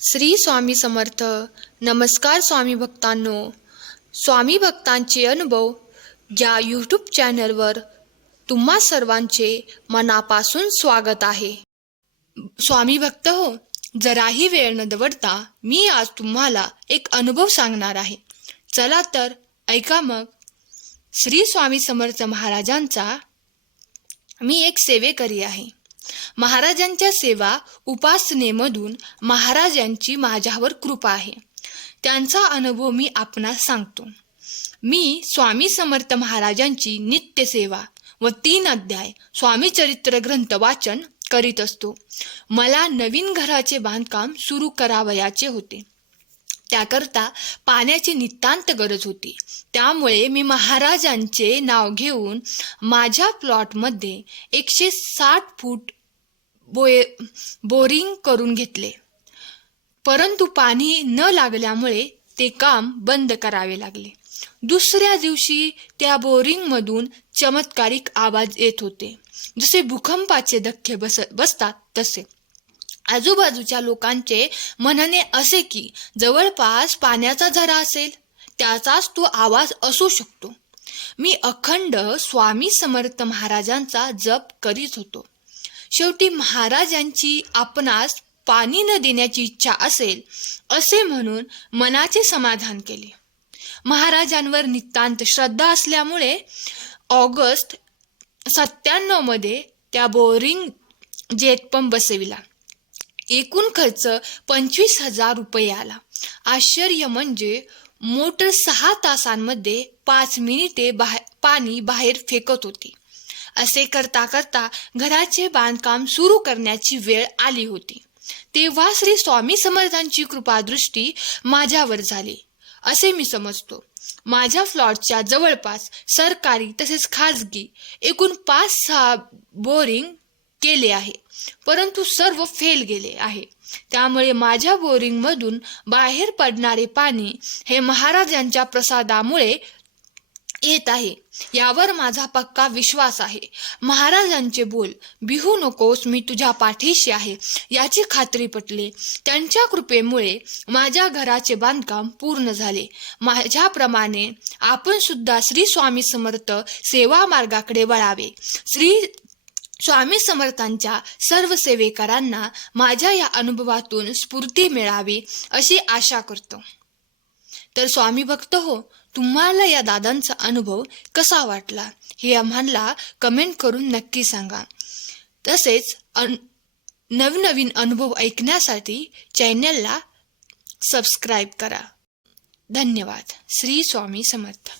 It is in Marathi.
श्री स्वामी समर्थ. नमस्कार स्वामी भक्तांनो. स्वामी भक्तांचे अनुभव या यूट्यूब चॅनलवर तुम्हा सर्वांचे मनापासून स्वागत आहे. स्वामी भक्त हो, जराही वेळ न दवडता मी आज तुम्हाला एक अनुभव सांगणार आहे. चला तर ऐका मग. श्री स्वामी समर्थ महाराजांचा मी एक सेवेकरी आहे. महाराजांच्या सेवा उपासनेमधून महाराजांची माझ्यावर कृपा आहे. त्यांचा अनुभव मी आपणास सांगतो. मी स्वामी समर्थ महाराजांची नित्य सेवा व 3 अध्याय स्वामी चरित्र ग्रंथ वाचन करीत असतो. मला नवीन घराचे बांधकाम सुरू करावयाचे होते. त्याकरता पाण्याची नितांत गरज होती. त्यामुळे मी महाराजांचे नाव घेऊन माझ्या प्लॉटमध्ये 160 फूट बोरिंग करून घेतले. परंतु पाणी न लागल्यामुळे ते काम बंद करावे लागले. दुसऱ्या दिवशी त्या बोरिंगमधून चमत्कारिक आवाज येत होते, जसे भूकंपाचे धक्के बसतात तसे. आजूबाजूच्या लोकांचे म्हणणे असे की जवळपास पाण्याचा झरा असेल, त्याचाच तो आवाज असू शकतो. मी अखंड स्वामी समर्थ महाराजांचा जप करीत होतो. शेवटी महाराजांची आपणास पाणी न देण्याची इच्छा असेल असे म्हणून मनाचे समाधान केले. महाराजांवर नितांत श्रद्धा असल्यामुळे ऑगस्ट 97 मध्ये त्या बोरिंग जेटपंप बसविला. एकूण खर्च 25,000 रुपये आला. आश्चर्य म्हणजे मोटर 6 तासांमध्ये 5 मिनिटे पाणी बाहेर फेकत होती. असे करता करता घराचे बांधकाम सुरू करण्याची वेळ आली होती. तेव्हा श्री स्वामी समर्थांची कृपादृष्टी माझ्यावर झाली असे मी समजतो. माझ्या प्लॉटच्या जवळपास सरकारी तसेच खाजगी एकूण 5-6 बोरिंग केले आहे, परंतु सर्व फेल गेले आहे. त्यामुळे माझ्या बोरिंगमधून बाहेर पडणारे पाणी हे महाराजांच्या प्रसादामुळे येत आहे, यावर माझा पक्का विश्वास आहे. महाराजांचे बोल, "भिवू नकोस, मी तुझ्या पाठीशी आहे," याची खात्री पटली. त्यांच्या कृपेमुळे माझ्या घराचे बांधकाम पूर्ण झाले. माझ्याप्रमाणे आपण सुद्धा श्री स्वामी समर्थ सेवा मार्गाकडे वळावे. श्री स्वामी समर्थांच्या सर्व सेवेकरांना माझ्या या अनुभवातून स्फूर्ती मिळावी अशी आशा करतो. तर स्वामी भक्त हो, तुम्हाला या दादांचा अनुभव कसा वाटला हे आम्हाला कमेंट करून नक्की सांगा. तसेच नवनवीन अनुभव ऐकण्यासाठी चॅनलला सबस्क्राईब करा. धन्यवाद. श्री स्वामी समर्थ.